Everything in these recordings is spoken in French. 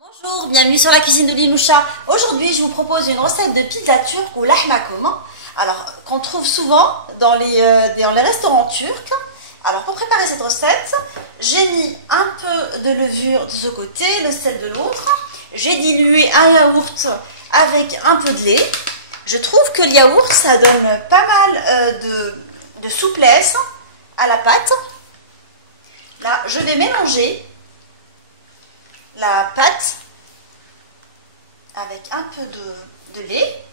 Bonjour, bienvenue sur la cuisine de Linoucha. Aujourd'hui, je vous propose une recette de pizza turque ou lahmacun. Alors, qu'on trouve souvent dans les restaurants turcs. Alors, pour préparer cette recette, j'ai mis un peu de levure de ce côté, le sel de l'autre. J'ai dilué un yaourt avec un peu de lait. Je trouve que le yaourt, ça donne pas mal de souplesse à la pâte. Là, je vais mélanger la pâte avec un peu de lait.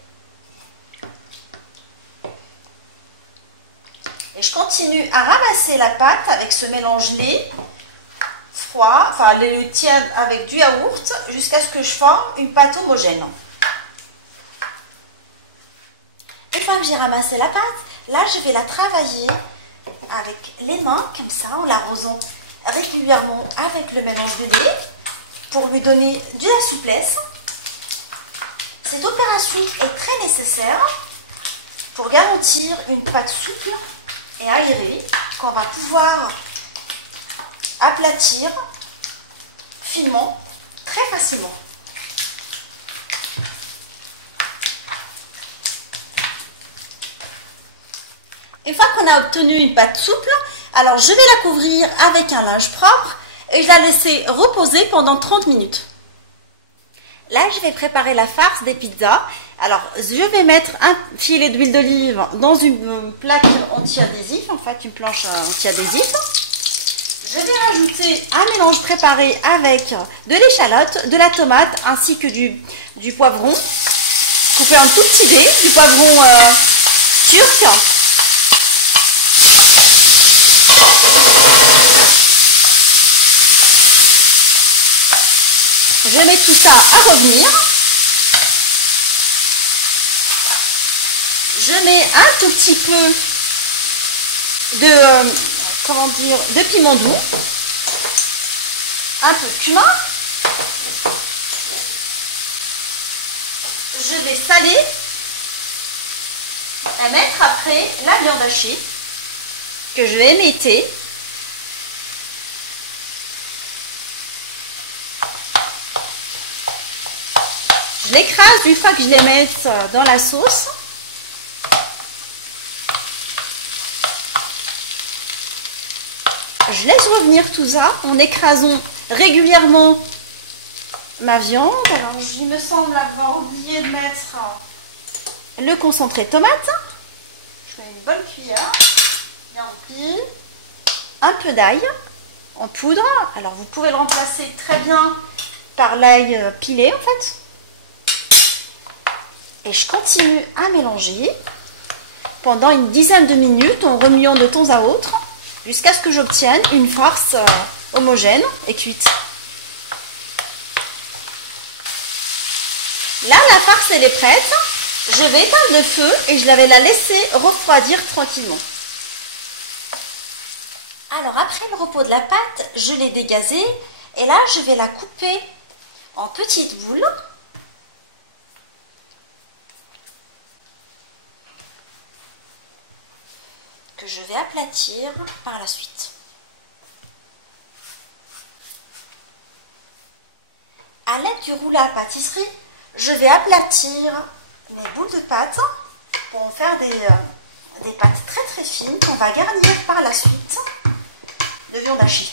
Et je continue à ramasser la pâte avec ce mélange lait froid, enfin le tiède avec du yaourt, jusqu'à ce que je forme une pâte homogène. Une fois que j'ai ramassé la pâte, là je vais la travailler avec les mains, comme ça, en l'arrosant régulièrement avec le mélange de lait, pour lui donner de la souplesse. Cette opération est très nécessaire pour garantir une pâte souple et aérée qu'on va pouvoir aplatir finement très facilement. Une fois qu'on a obtenu une pâte souple, alors je vais la couvrir avec un linge propre et je la laisser reposer pendant 30 minutes. Là, je vais préparer la farce des pizzas. Alors, je vais mettre un filet d'huile d'olive dans une plaque anti-adhésif, en fait, une planche anti-adhésif. Je vais rajouter un mélange préparé avec de l'échalote, de la tomate ainsi que du poivron, coupé en tout petits dés, du poivron turc. Je mets tout ça à revenir. Je mets un tout petit peu de piment doux, un peu de cumin. Je vais saler et mettre après la viande hachée que je vais émietter. Je l'écrase une fois que je les mets dans la sauce. Je laisse revenir tout ça en écrasant régulièrement ma viande. Alors, il me semble avoir oublié de mettre le concentré de tomate. Je mets une bonne cuillère, bien remplie. Un peu d'ail en poudre. Alors, vous pouvez le remplacer très bien par l'ail pilé, en fait. Et je continue à mélanger pendant une dizaine de minutes en remuant de temps à autre jusqu'à ce que j'obtienne une farce homogène et cuite. Là, la farce elle est prête. Je vais éteindre le feu et je vais la laisser refroidir tranquillement. Alors après le repos de la pâte, je l'ai dégazée et là je vais la couper en petites boules. Que je vais aplatir par la suite. À l'aide du rouleau à pâtisserie, je vais aplatir mes boules de pâte pour en faire des pâtes très très fines qu'on va garnir par la suite de viande hachée.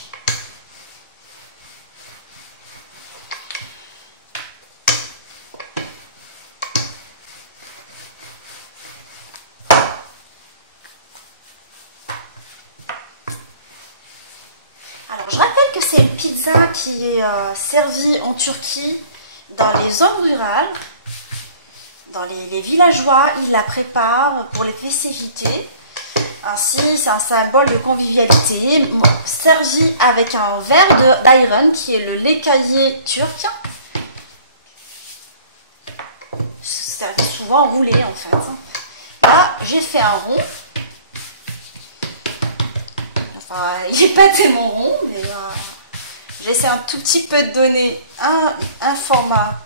Alors, je rappelle que c'est une pizza qui est servie en Turquie dans les zones rurales, dans les villageois. Ils la préparent pour les festivités. Ainsi, c'est un symbole de convivialité, servi avec un verre d'ayran qui est le lait caillé turc. C'est servi souvent roulé en fait. Là, j'ai fait un rond. Enfin, il n'est pas tellement rond, mais j'essaie un tout petit peu de donner un format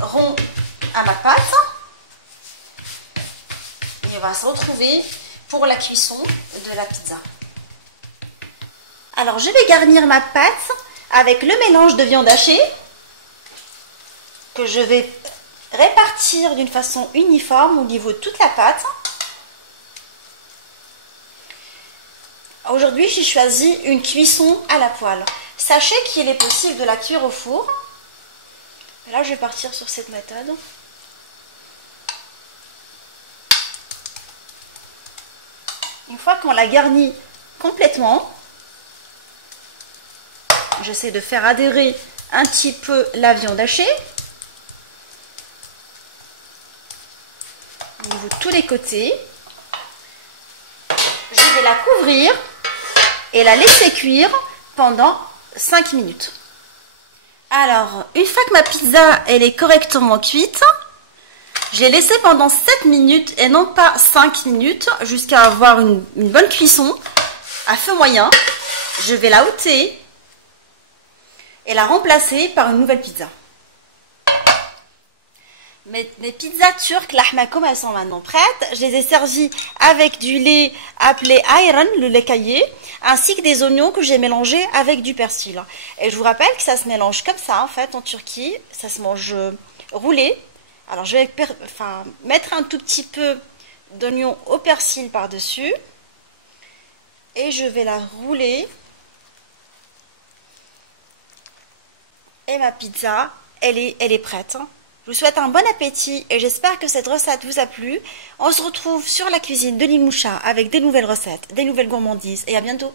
rond à ma pâte. Et on va se retrouver pour la cuisson de la pizza. Alors, je vais garnir ma pâte avec le mélange de viande hachée que je vais répartir d'une façon uniforme au niveau de toute la pâte. Aujourd'hui, j'ai choisi une cuisson à la poêle. Sachez qu'il est possible de la cuire au four. Là, je vais partir sur cette méthode. Une fois qu'on l'a garnie complètement, j'essaie de faire adhérer un petit peu la viande hachée au niveau de tous les côtés. Je vais la couvrir et la laisser cuire pendant 5 minutes. Alors, une fois que ma pizza elle est correctement cuite, je l'ai laissée pendant 7 minutes et non pas 5 minutes jusqu'à avoir une bonne cuisson à feu moyen. Je vais la ôter et la remplacer par une nouvelle pizza. Mes pizzas turques, l'ahmakoum, elles sont maintenant prêtes. Je les ai servies avec du lait appelé ayran, le lait caillé, ainsi que des oignons que j'ai mélangés avec du persil. Et je vous rappelle que ça se mélange comme ça, en fait, en Turquie. Ça se mange roulé. Alors, je vais mettre un tout petit peu d'oignon au persil par-dessus. Et je vais la rouler. Et ma pizza, elle est prête. Je vous souhaite un bon appétit et j'espère que cette recette vous a plu. On se retrouve sur la cuisine de Limoucha avec des nouvelles recettes, des nouvelles gourmandises et à bientôt.